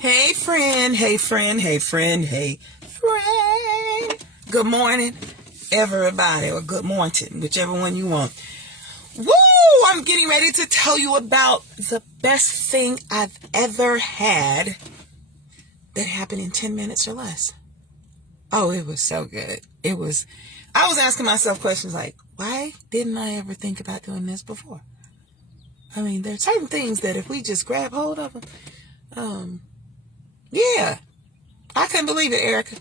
Hey friend, hey friend, hey friend, hey friend. Good morning, everybody, or good morning, whichever one you want. Woo! I'm getting ready to tell you about the best thing I've ever had that happened in 10 minutes or less. Oh, it was so good. I was asking myself questions like, why didn't I ever think about doing this before? I mean, there are certain things that if we just grab hold of them, yeah, I couldn't believe it, Erica.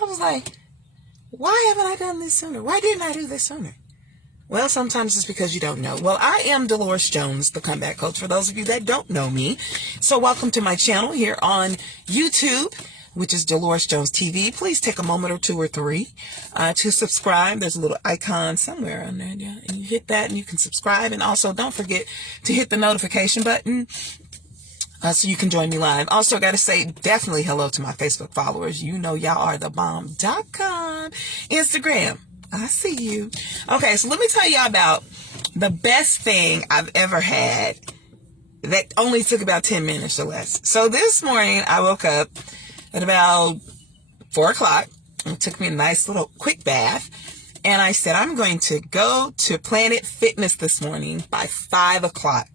I was like, why haven't I done this sooner? Why didn't I do this sooner? Well, sometimes it's because you don't know. Well, I am Dolores Jones, the comeback coach, for those of you that don't know me. So welcome to my channel here on YouTube, which is Dolores Jones TV. Please take a moment or two or three to subscribe. There's a little icon somewhere on there. Yeah, and you hit that and you can subscribe. And also don't forget to hit the notification button so you can join me live. Also, got to say definitely hello to my Facebook followers. You know y'all are the bomb.com. Instagram, I see you. Okay, so let me tell y'all about the best thing I've ever had that only took about 10 minutes or less. So this morning, I woke up at about 4 o'clock. It took me a nice little quick bath. And I said, I'm going to go to Planet Fitness this morning by 5 o'clock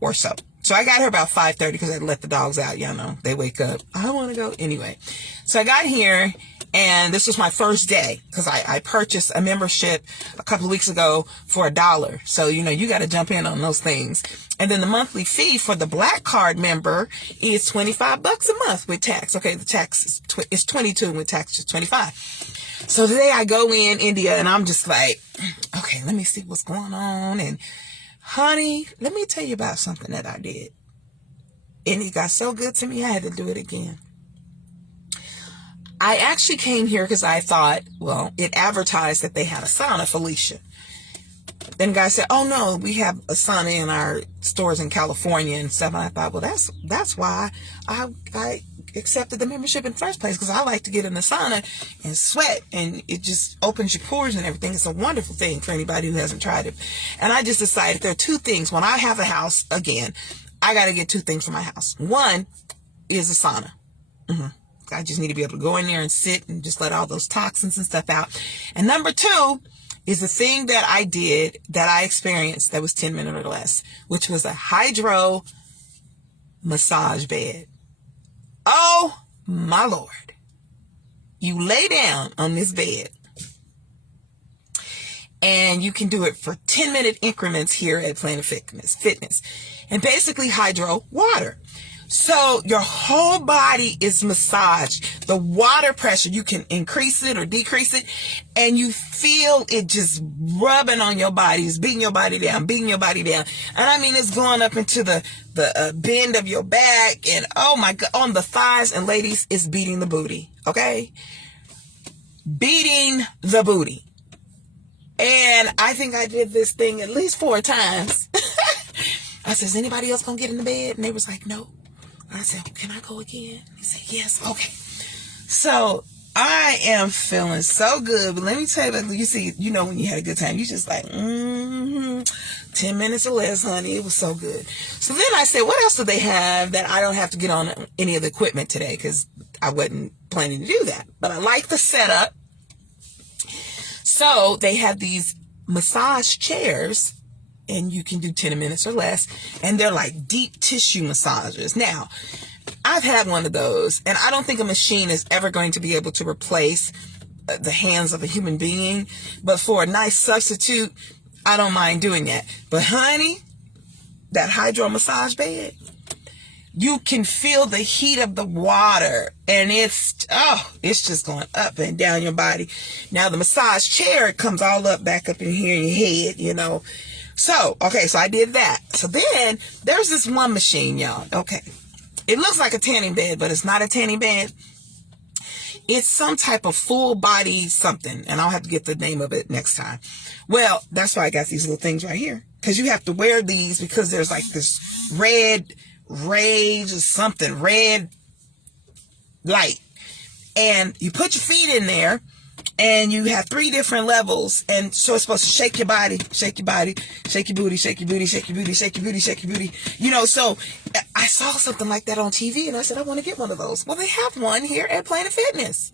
or so. So I got here about 5:30 because I let the dogs out. Y'all know, they wake up. I don't want to go. Anyway, so I got here and this was my first day because I purchased a membership a couple of weeks ago for $1. So, you got to jump in on those things. And then the monthly fee for the Black Card member is $25 a month with tax. Okay, the tax is 22 and with tax is 25. So today I go in India and I'm just like, okay, let me see what's going on. And honey, let me tell you about something that I did. And it got so good to me, I had to do it again. I actually came here because I thought, well, it advertised that they had a sauna, Felicia. Then the guy said, oh no, we have a sauna in our stores in California and stuff. And I thought, well, that's why I accepted the membership in the first place, because I like to get in the sauna and sweat, and it just opens your pores and everything. It's a wonderful thing for anybody who hasn't tried it. And I just decided there are two things. When I have a house, again, I got to get two things for my house. One is a sauna. I just need to be able to go in there and sit and just let all those toxins and stuff out. And number two is the thing that I did, that I experienced, that was 10 minutes or less, which was a hydro massage bed. Oh my Lord. You lay down on this bed and you can do it for 10-minute increments here at Planet Fitness. And basically hydro water. So your whole body is massaged. The water pressure, you can increase it or decrease it, and you feel it just rubbing on your body. It's beating your body down. And I mean, it's going up into the bend of your back, and oh my God, on the thighs. And ladies, it's beating the booty. Okay? Beating the booty. And I think I did this thing at least 4 times. I said, is anybody else gonna get in the bed? And they was like, no. I said, can I go again? He said, yes. Okay. So I am feeling so good. But let me tell you, you see, when you had a good time, you just like, 10 minutes or less, honey. It was so good. So then I said, what else do they have that I don't have to get on any of the equipment today? Because I wasn't planning to do that. But I like the setup. So they have these massage chairs, and you can do 10 minutes or less, and they're like deep tissue massages. Now, I've had one of those, and I don't think a machine is ever going to be able to replace the hands of a human being, but for a nice substitute, I don't mind doing that. But honey, that hydro massage bed, you can feel the heat of the water, and it's just going up and down your body. Now the massage chair, it comes all back up in here in your head, So, okay, so I did that. So then there's this one machine, y'all. Okay. It looks like a tanning bed, but it's not a tanning bed. It's some type of full body something, and I'll have to get the name of it next time. Well, that's why I got these little things right here, because you have to wear these because there's like this red rage or something, red light. And you put your feet in there, And you have 3 different levels. And so it's supposed to shake your body, shake your body, shake your booty, shake your booty, shake your booty, shake your booty, shake your booty. You know, so I saw something like that on TV and I said, I want to get one of those. Well, they have one here at Planet Fitness.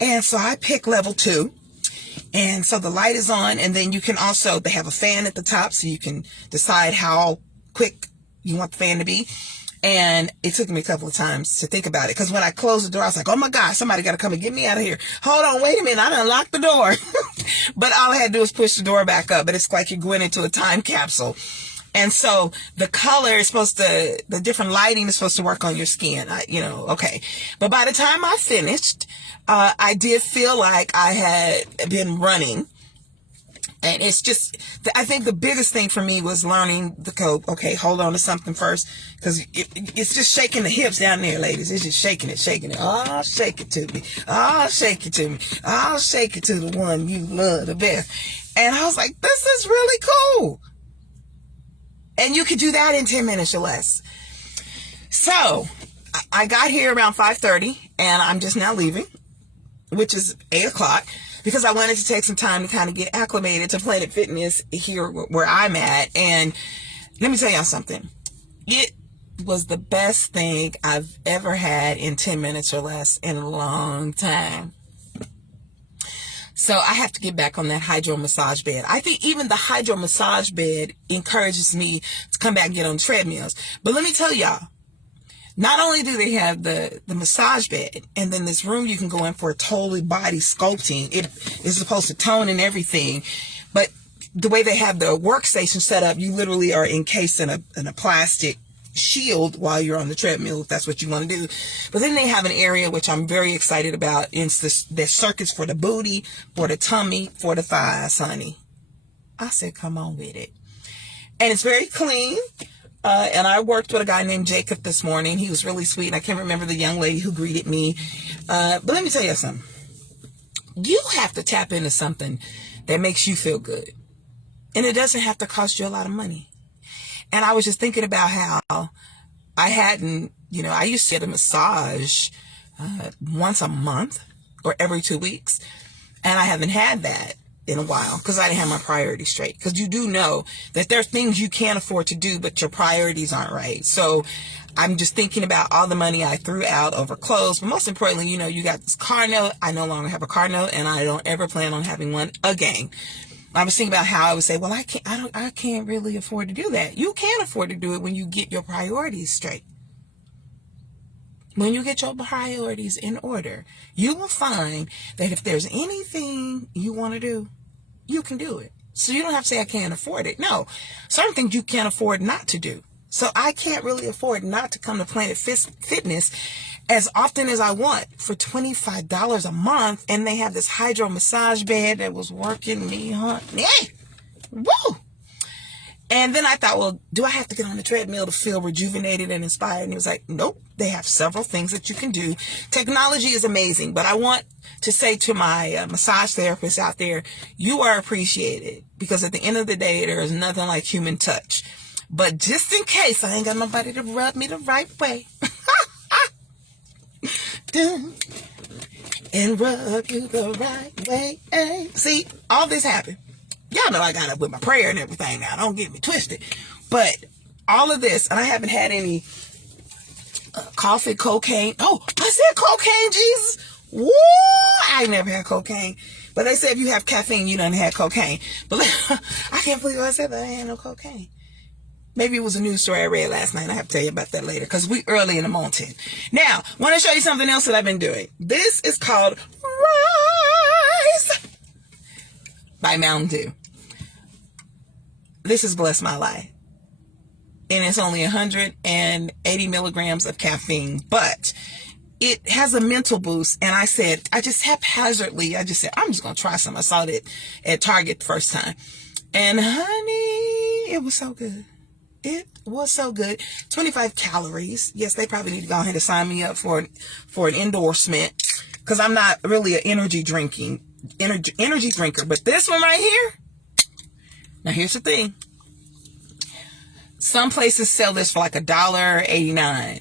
And so I picked level 2. And so the light is on, and then you can also, they have a fan at the top so you can decide how quick you want the fan to be. And it took me a couple of times to think about it. Because when I closed the door, I was like, oh my God, somebody got to come and get me out of here. Hold on, wait a minute. I done locked the door. But all I had to do was push the door back up. But it's like you're going into a time capsule. And so the color is supposed to, the different lighting is supposed to work on your skin. Okay. But by the time I finished, I did feel like I had been running. And it's just, I think the biggest thing for me was learning the code. Okay, hold on to something first. Because it's just shaking the hips down there, ladies. It's just shaking it. Oh, shake it to me. Oh, shake it to me. Oh, shake it to the one you love the best. And I was like, this is really cool. And you could do that in 10 minutes or less. So I got here around 5:30 and I'm just now leaving, which is 8 o'clock. Because I wanted to take some time to kind of get acclimated to Planet Fitness here where I'm at. And let me tell y'all something. It was the best thing I've ever had in 10 minutes or less in a long time. So I have to get back on that hydro massage bed. I think even the hydro massage bed encourages me to come back and get on treadmills. But let me tell y'all, not only do they have the massage bed, and then this room you can go in for totally body sculpting. It is supposed to tone and everything, but the way they have the workstation set up, you literally are encased in a plastic shield while you're on the treadmill, if that's what you want to do. But then they have an area which I'm very excited about. It's there's circuits for the booty, for the tummy, for the thighs, honey. I said, come on with it. And it's very clean. And I worked with a guy named Jacob this morning. He was really sweet. And I can't remember the young lady who greeted me. But let me tell you something. You have to tap into something that makes you feel good. And it doesn't have to cost you a lot of money. And I was just thinking about how I hadn't, I used to get a massage once a month or every 2 weeks. And I haven't had that in a while because I didn't have my priorities straight. Because you do know that there are things you can't afford to do, but your priorities aren't right. So I'm just thinking about all the money I threw out over clothes. But most importantly, you got this car note. I no longer have a car note, and I don't ever plan on having one again. I was thinking about how I would say, well, I can't really afford to do that. You can afford to do it when you get your priorities straight. When you get your priorities in order, you will find that if there's anything you want to do, you can do it. So you don't have to say, I can't afford it. No, certain things you can't afford not to do. So I can't really afford not to come to Planet Fitness as often as I want for $25 a month. And they have this hydro massage bed that was working me, huh? Yeah. Woo! And then I thought, well, do I have to get on the treadmill to feel rejuvenated and inspired? And he was like, nope, they have several things that you can do. Technology is amazing, but I want to say to my massage therapists out there, you are appreciated, because at the end of the day, there is nothing like human touch. But just in case I ain't got nobody to rub me the right way and rub you the right way. See, all this happened. Y'all know I got up with my prayer and everything now. Don't get me twisted. But all of this, and I haven't had any coffee, cocaine. Oh, I said cocaine, Jesus. Woo! I never had cocaine. But they say if you have caffeine, you done had cocaine. But I can't believe I said that I ain't had no cocaine. Maybe it was a news story I read last night. I have to tell you about that later, because we early in the morning. Now, I want to show you something else that I've been doing. This is called Rise by Mountain Dew. This has blessed my life. And it's only 180 milligrams of caffeine, but it has a mental boost. And I said, I'm just going to try some. I saw it at Target the first time. And honey, it was so good. It was so good. 25 calories. Yes, they probably need to go ahead and sign me up for an endorsement, because I'm not really an energy drinker. But this one right here. Now here's the thing. Some places sell this for like $1.89,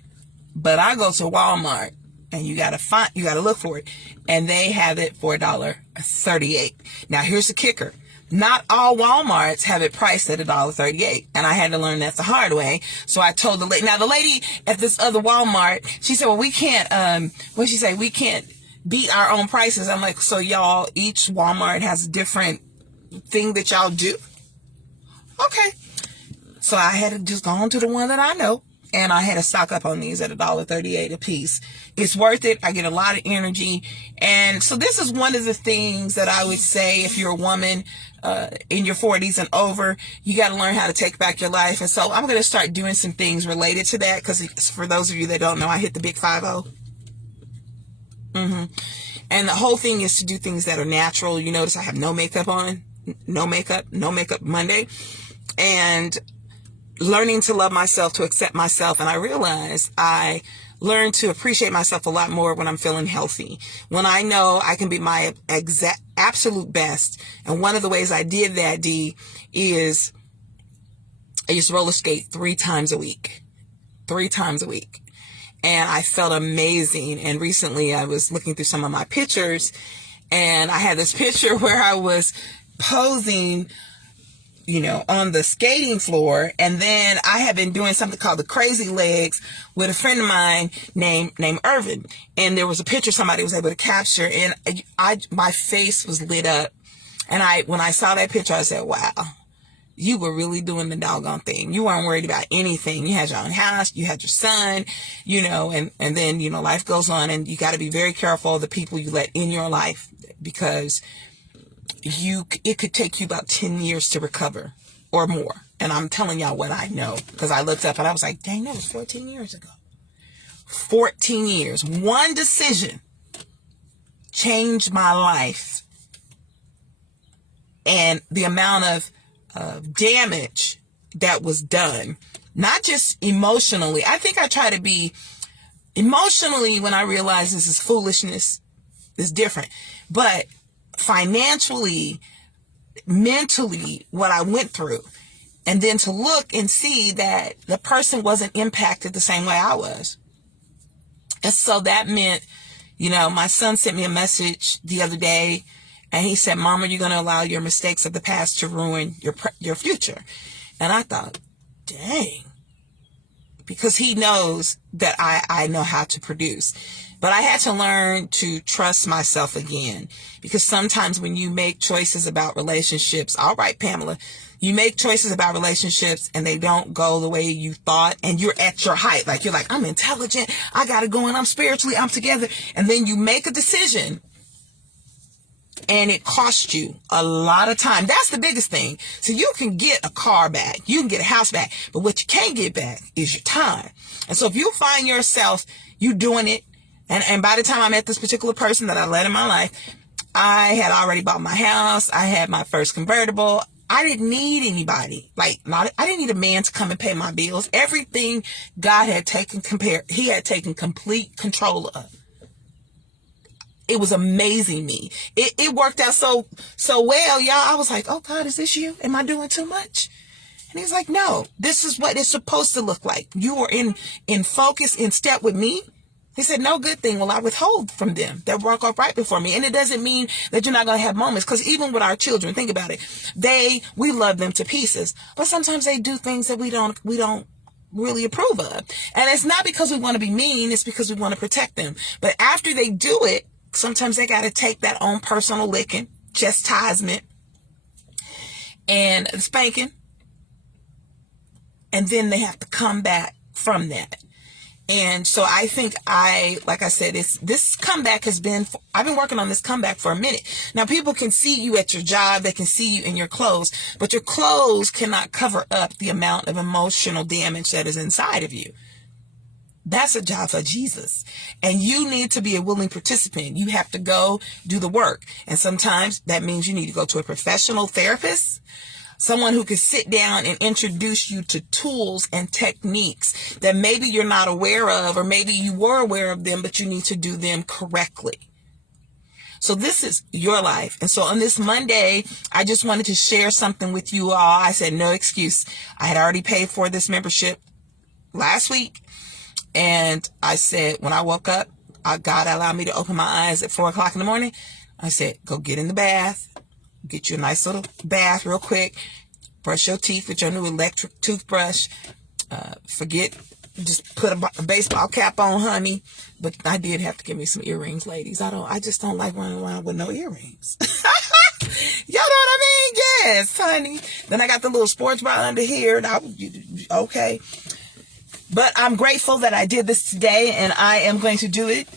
but I go to Walmart and you gotta look for it. And they have it for $1.38. Now here's the kicker. Not all Walmarts have it priced at $1.38. And I had to learn that the hard way. So I told the lady, now the lady at this other Walmart, she said, well, we can't, what'd she say? We can't beat our own prices. I'm like, so y'all, each Walmart has a different thing that y'all do? Okay. So I had to just go on to the one that I know. And I had to stock up on these at $1.38 a piece. It's worth it. I get a lot of energy. And so this is one of the things that I would say if you're a woman in your 40s and over, you got to learn how to take back your life. And so I'm going to start doing some things related to that, because for those of you that don't know, I hit the big 50. And the whole thing is to do things that are natural. You notice I have no makeup on, no makeup Monday. And learning to love myself, to accept myself. And I realized I learned to appreciate myself a lot more when I'm feeling healthy, when I know I can be my absolute best. And one of the ways I did that, D, is I used to roller skate 3 times a week. And I felt amazing. And recently I was looking through some of my pictures, and I had this picture where I was posing, on the skating floor. And then I have been doing something called the crazy legs with a friend of mine named Irvin. And there was a picture somebody was able to capture, and my face was lit up. And when I saw that picture, I said, wow, you were really doing the doggone thing. You weren't worried about anything. You had your own house, you had your son, and then, life goes on, and you got to be very careful of the people you let in your life, because it could take you about 10 years to recover or more. And I'm telling y'all what I know, because I looked up and I was like, dang, that was 14 years ago. 14 years. One decision changed my life. And the amount of damage that was done, not just emotionally. I think I try to be emotionally, when I realize this is foolishness, is different. But financially, mentally, what I went through, and then to look and see that the person wasn't impacted the same way I was. And so that meant, my son sent me a message the other day, and he said, Mom, are you going to allow your mistakes of the past to ruin your future? And I thought, dang, because he knows that I know how to produce. But I had to learn to trust myself again, because sometimes when you make choices about relationships, all right, Pamela, you make choices about relationships and they don't go the way you thought, and you're at your height. Like, you're like, I'm intelligent, I got it going, I'm spiritually, I'm together. And then you make a decision and it costs you a lot of time. That's the biggest thing. So you can get a car back, you can get a house back, but what you can't get back is your time. And so if you find yourself, you doing it, and by the time I met this particular person that I let in my life, I had already bought my house. I had my first convertible. I didn't need anybody. I didn't need a man to come and pay my bills. Everything God had He had taken complete control of. It was amazing me. It worked out so well, y'all. I was like, oh God, is this you? Am I doing too much? And he's like, no, this is what it's supposed to look like. You are in focus, in step with me. He said, no good thing will I withhold from them that walk up right before me. And it doesn't mean that you're not going to have moments, because even with our children, think about it. We love them to pieces, but sometimes they do things that we don't really approve of. And it's not because we want to be mean. It's because we want to protect them. But after they do it, sometimes they got to take that own personal licking, chastisement, and spanking. And then they have to come back from that. And so I think like I said, this comeback I've been working on this comeback for a minute. Now, people can see you at your job. They can see you in your clothes, but your clothes cannot cover up the amount of emotional damage that is inside of you. That's a job for Jesus. And you need to be a willing participant. You have to go do the work. And sometimes that means you need to go to a professional therapist, someone who can sit down and introduce you to tools and techniques that maybe you're not aware of, or maybe you were aware of them, but you need to do them correctly. So this is your life. And so on this Monday, I just wanted to share something with you all. I said, no excuse. I had already paid for this membership last week. And I said, when I woke up, God allowed me to open my eyes at 4 o'clock in the morning. I said, go get in the bath, get you a nice little bath real quick, brush your teeth with your new electric toothbrush. Just put a baseball cap on, honey. But I did have to give me some earrings, ladies. I just don't like running around with no earrings. Y'all know what I mean? Yes, honey. Then I got the little sports bra under here. Okay. But I'm grateful that I did this today, and I am going to do it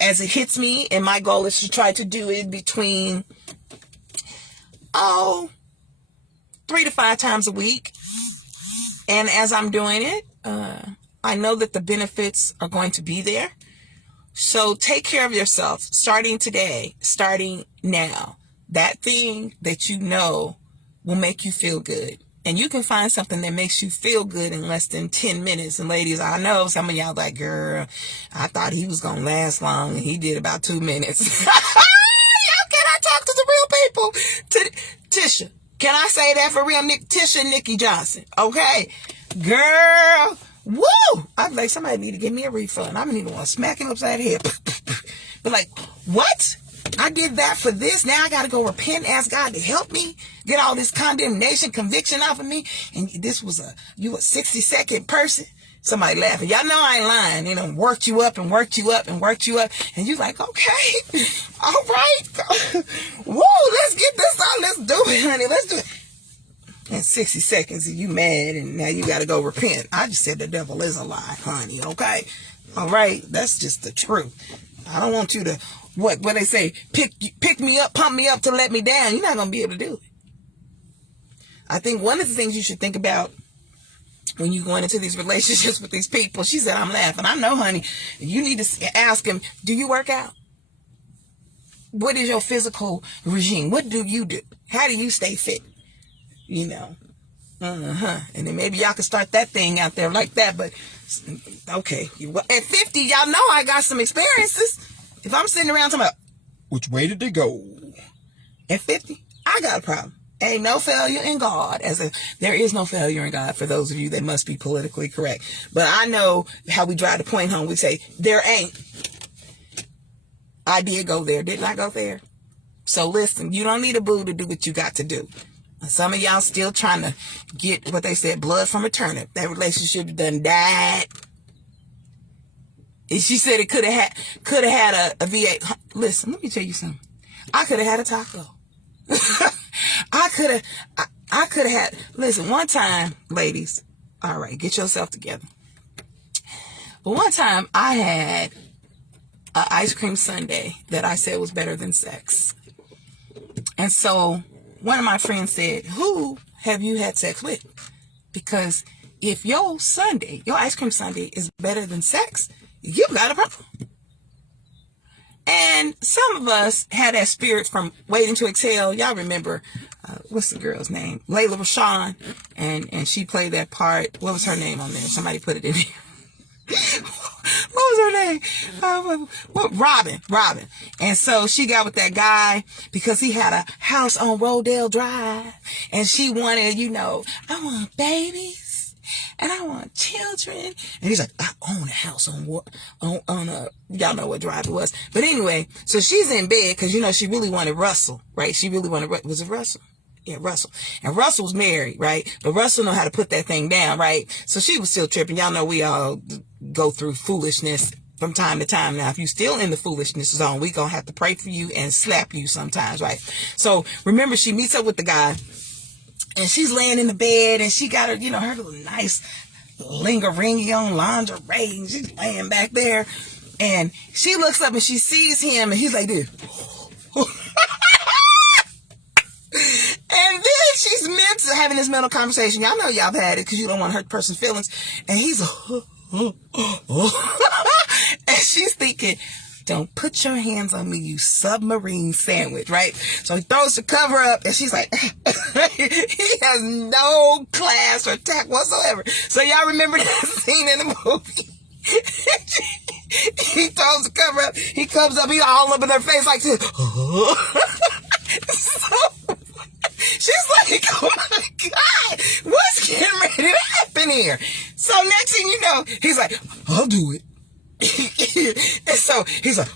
as it hits me. And my goal is to try to do it between, 3 to 5 times a week. And as I'm doing it, I know that the benefits are going to be there. So take care of yourself, starting today, starting now. That thing that you know will make you feel good. And you can find something that makes you feel good in less than 10 minutes. And ladies, I know some of y'all like, girl, I thought he was going to last long, and he did about 2 minutes. Y'all, can I talk to the real people? Tisha, can I say that for real? Tisha Nikki Johnson. Okay. Girl. Woo! I'm like, somebody need to give me a refund. I'm going to need to want to smack him upside the head. But like, what? I did that for this. Now I got to go repent, ask God to help me get all this condemnation, conviction off of me. And this was you a 60-second person. Somebody laughing. Y'all know I ain't lying. You know, worked you up and worked you up and worked you up. And you like, okay, all right. Woo, let's get this on. Let's do it, honey. Let's do it. In 60 seconds, you mad, and now you got to go repent. I just said the devil is a lie, honey, okay? All right? That's just the truth. I don't want you to, what they say, pick me up, pump me up to let me down. You're not going to be able to do it. I think one of the things you should think about when you're going into these relationships with these people, she said, I'm laughing. I know, honey. You need to ask him, do you work out? What is your physical regime? What do you do? How do you stay fit? You know, and then maybe y'all can start that thing out there like that. But okay, at 50, y'all know I got some experiences. If I'm sitting around talking about which way did they go, at 50, I got a problem. Ain't no failure in God. There is no failure in God for those of you that must be politically correct. But I know how we drive the point home. We say there ain't. I did go there. Didn't I go there? So listen, you don't need a boo to do what you got to do. Some of y'all still trying to get what they said, blood from a turnip. That relationship done died. And she said it could have had a V8. Listen, let me tell you something. I could have had a taco. I could have had, listen, one time, ladies, all right, get yourself together. But one time I had an ice cream sundae that I said was better than sex. And so one of my friends said, who have you had sex with? Because if your ice cream sundae is better than sex, you got a problem. And some of us had that spirit from Waiting to Exhale. Y'all remember, what's the girl's name? Layla Rashawn. And she played that part. What was her name on there? Somebody put it in here. What was her name? Robin. And so she got with that guy because he had a house on Rodale Drive. And she wanted, I want babies and I want children. And he's like, I own a house on y'all know what drive it was. But anyway, so she's in bed because, she really wanted Russell, right? She really wanted, was it Russell? Yeah, Russell. And Russell's married, right? But Russell know how to put that thing down, right? So she was still tripping. Y'all know we all go through foolishness from time to time. Now, if you're still in the foolishness zone, we gonna have to pray for you and slap you sometimes, right? So remember, she meets up with the guy and she's laying in the bed and she got her, her little nice lingerie on lingerie and she's laying back there and she looks up and she sees him and he's like this. And then she's having this mental conversation. Y'all know y'all have had it because you don't want to hurt the person's feelings. And he's and she's thinking, don't put your hands on me, you submarine sandwich, right? So he throws the cover up and she's like, he has no class or tact whatsoever. So y'all remember that scene in the movie? He throws the cover up, he comes up, he all up in her face like this. So she's like, oh my God, what's getting ready to happen here? So next thing you know, he's like, I'll do it. And so he's like,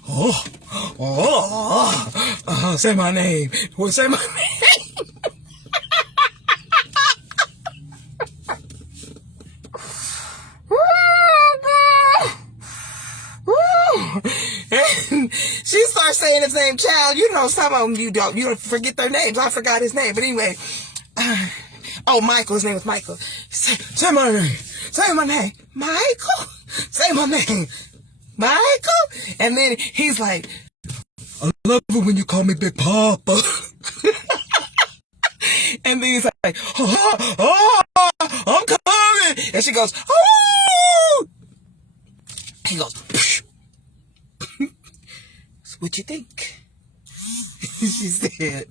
say my name. Well, say my name. And she starts saying his name, child. You know, some of them you don't forget their names. I forgot his name, but anyway. Michael. His name was Michael. Say my name. Say my name, Michael. Say my name, Michael. And then he's like, I love it when you call me Big Papa. And then he's like, I'm coming. And she goes, oh. He goes, psh. So what you think? She said,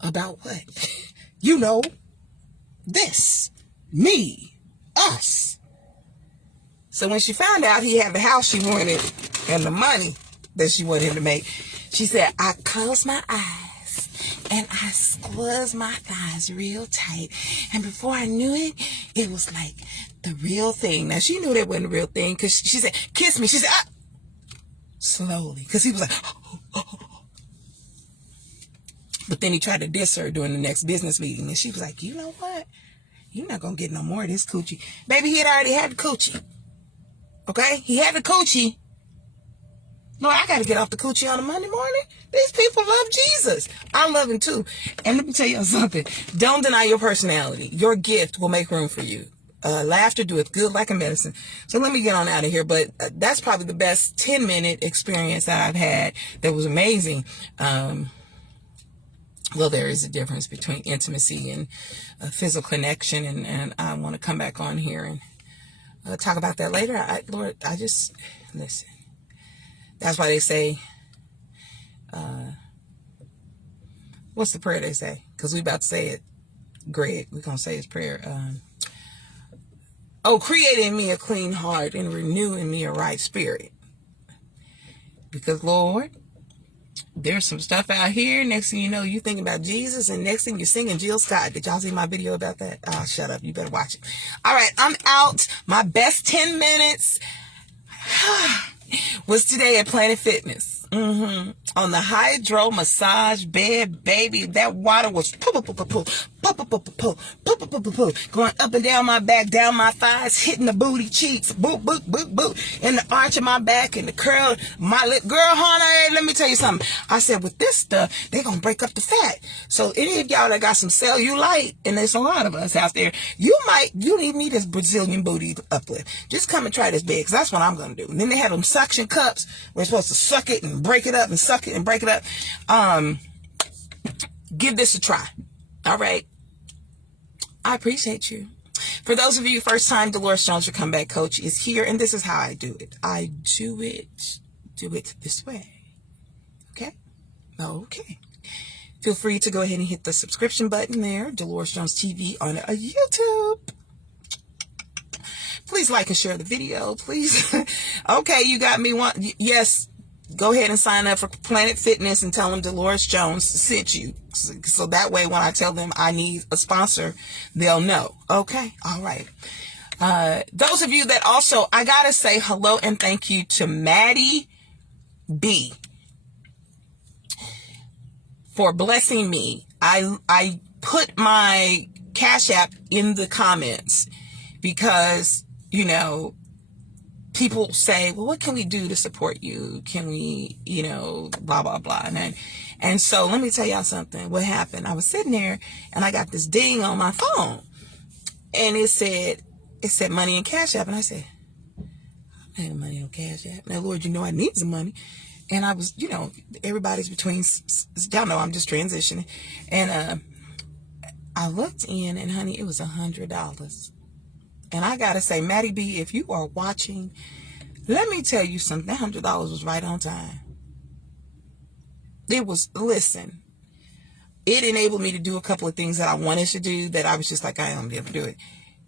about what? You know, this, me, us. So when she found out he had the house she wanted and the money that she wanted him to make, she said, I closed my eyes and I squeezed my thighs real tight. And before I knew it, it was like the real thing. Now, she knew that wasn't the real thing because she said, kiss me. She said, slowly, because he was like, But then he tried to diss her during the next business meeting. And she was like, you know what? You're not going to get no more of this coochie. Baby, he had already had the coochie. Okay? He had the coochie. No, I got to get off the coochie on a Monday morning. These people love Jesus. I love him too. And let me tell you something. Don't deny your personality. Your gift will make room for you. Laughter doeth good like a medicine. So let me get on out of here. But that's probably the best 10-minute experience that I've had that was amazing. Well, there is a difference between intimacy and physical connection, and I want to come back on here and talk about that later. Lord, I just, listen. That's why they say, what's the prayer they say? Because we about to say it, Greg. We're going to say his prayer. Create in me a clean heart and renew in me a right spirit. Because, Lord, there's some stuff out here. Next thing you know, you thinking about Jesus, and next thing you're singing Jill Scott. Did y'all see my video about that? Oh, shut up. You better watch it. All right, I'm out. My best 10 minutes was today at Planet Fitness. On the hydro massage bed, baby. That water was going up and down my back, down my thighs, hitting the booty cheeks, boop, boop, boop, boop, in the arch of my back and the curl, my lip. Girl, honey, let me tell you something. I said, with this stuff, they're going to break up the fat. So any of y'all that got some cellulite, and there's a lot of us out there, you need this Brazilian booty uplift. Just come and try this bed, because that's what I'm going to do. And then they have them suction cups. We're supposed to suck it and break it up and suck it and break it up. Give this a try. All right. I appreciate you. For those of you first time, Dolores Jones, your comeback coach, is here, and this is how I do it. I do it this way. Okay? Okay. Feel free to go ahead and hit the subscription button there, Dolores Jones TV on YouTube. Please like and share the video, please. Okay, you got me one. Yes. Go ahead and sign up for Planet Fitness and tell them Dolores Jones sent you. So that way when I tell them I need a sponsor, they'll know. Okay? All right. Those of you that also, I got to say hello and thank you to Maddie B for blessing me. I put my Cash App in the comments because, you know, people say, well, what can we do to support you? Can we, blah, blah, blah. And so let me tell y'all something. What happened? I was sitting there and I got this ding on my phone and it said money in Cash App. And I said, I had money on Cash App. Now, Lord, I need some money. And I was, everybody's between, y'all know I'm just transitioning. And I looked in and honey, it was $100. And I got to say, Maddie B, if you are watching, let me tell you something. That $100 was right on time. Listen, it enabled me to do a couple of things that I wanted to do that I was just like, I am able to do it.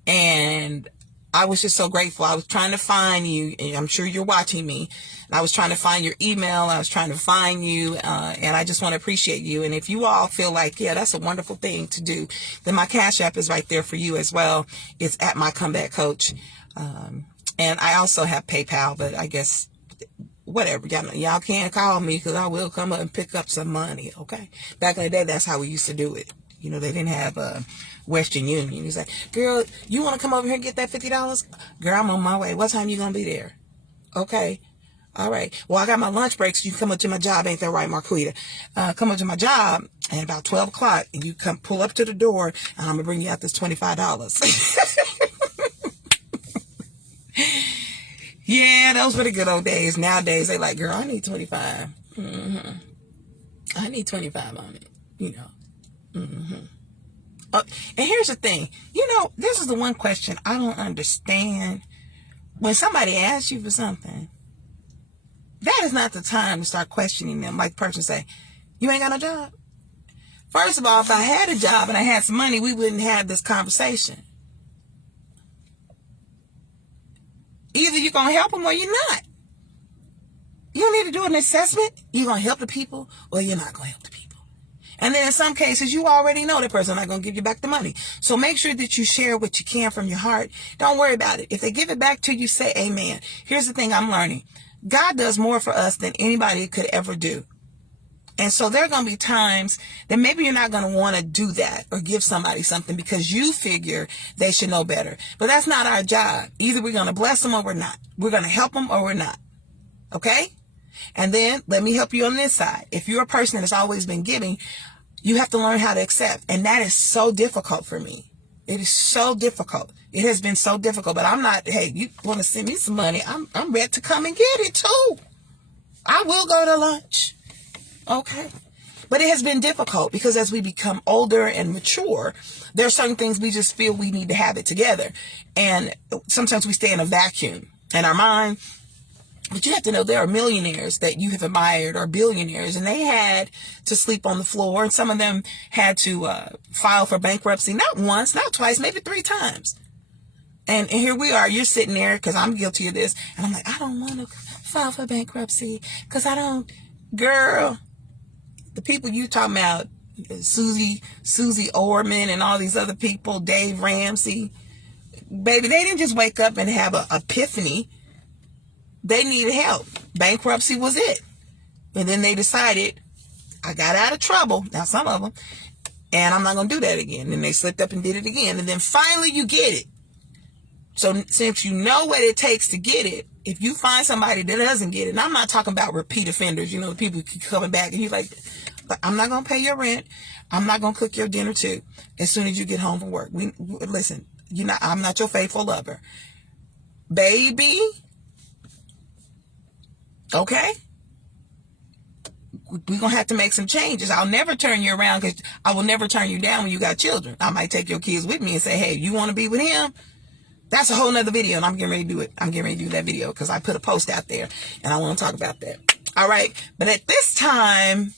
And I was just so grateful. I was trying to find you, and I'm sure you're watching me. And I was trying to find your email. I was trying to find you, and I just want to appreciate you. And if you all feel like, yeah, that's a wonderful thing to do, then my Cash App is right there for you as well. It's at My Comeback Coach. And I also have PayPal, but I guess whatever. Y'all can't call me because I will come up and pick up some money, okay? Back in the day, that's how we used to do it. You know, they didn't have Western Union. He's like, girl, you want to come over here and get that $50? Girl, I'm on my way. What time you going to be there? Okay. All right. Well, I got my lunch break, so you can come up to my job. Ain't that right, Marquita? Come up to my job at about 12 o'clock, and you come pull up to the door, and I'm going to bring you out this $25. Yeah, those were the good old days. Nowadays, they like, girl, I need 25. Mm-hmm. I need 25 on it, you know. Mm-hmm. And here's the thing. You know, this is the one question I don't understand. When somebody asks you for something, that is not the time to start questioning them. Like the person say, you ain't got no job? First of all, if I had a job and I had some money, we wouldn't have this conversation. Either you're going to help them or you're not. You don't need to do an assessment. You're going to help the people or you're not going to help the people. And then in some cases, you already know the person not going to give you back the money. So make sure that you share what you can from your heart. Don't worry about it. If they give it back to you, say amen. Here's the thing I'm learning. God does more for us than anybody could ever do. And so there are going to be times that maybe you're not going to want to do that or give somebody something because you figure they should know better. But that's not our job. Either we're going to bless them or we're not. We're going to help them or we're not. Okay? And then let me help you on this side. If you're a person that has always been giving, you have to learn how to accept. And that is so difficult for me. It is so difficult. It has been so difficult. But I'm not, hey, you want to send me some money? I'm ready to come and get it too. I will go to lunch. Okay. But it has been difficult because as we become older and mature, there are certain things we just feel we need to have it together. And sometimes we stay in a vacuum in our mind. But you have to know there are millionaires that you have admired or billionaires, and they had to sleep on the floor. And some of them had to file for bankruptcy, not once, not twice, maybe 3 times. And here we are, you're sitting there, because I'm guilty of this. And I'm like, I don't want to file for bankruptcy because I don't, girl. The people you talking about, Susie Orman and all these other people, Dave Ramsey, baby, they didn't just wake up and have an epiphany. They needed help. Bankruptcy was it. And then they decided, I got out of trouble, now some of them, and I'm not going to do that again. And they slipped up and did it again. And then finally you get it. So since you know what it takes to get it, if you find somebody that doesn't get it, and I'm not talking about repeat offenders, you know, the people keep coming back and you're like, I'm not going to pay your rent. I'm not going to cook your dinner too as soon as you get home from work. Listen, I'm not your faithful lover. Baby. Okay? We're going to have to make some changes. I'll never turn you around because I will never turn you down when you got children. I might take your kids with me and say, hey, you want to be with him? That's a whole nother video, and I'm getting ready to do it. I'm getting ready to do that video because I put a post out there, and I want to talk about that. All right? But at this time,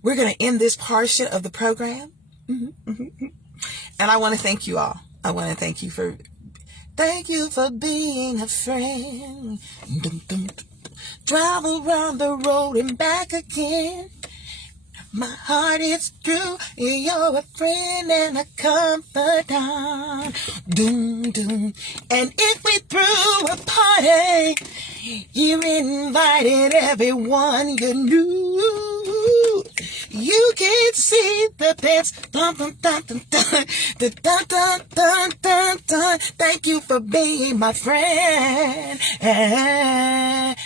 we're going to end this portion of the program. And I want to thank you all. I want to thank you for being a friend. Drive around the road and back again. My heart is true, you're a friend and a confidant. Doom, doom. And if we threw a party, you invited everyone you knew. You can see the best. Dun, dun, dun, dun, dun, dun, dun, dun, dun, dun, dun. Thank you for being my friend. And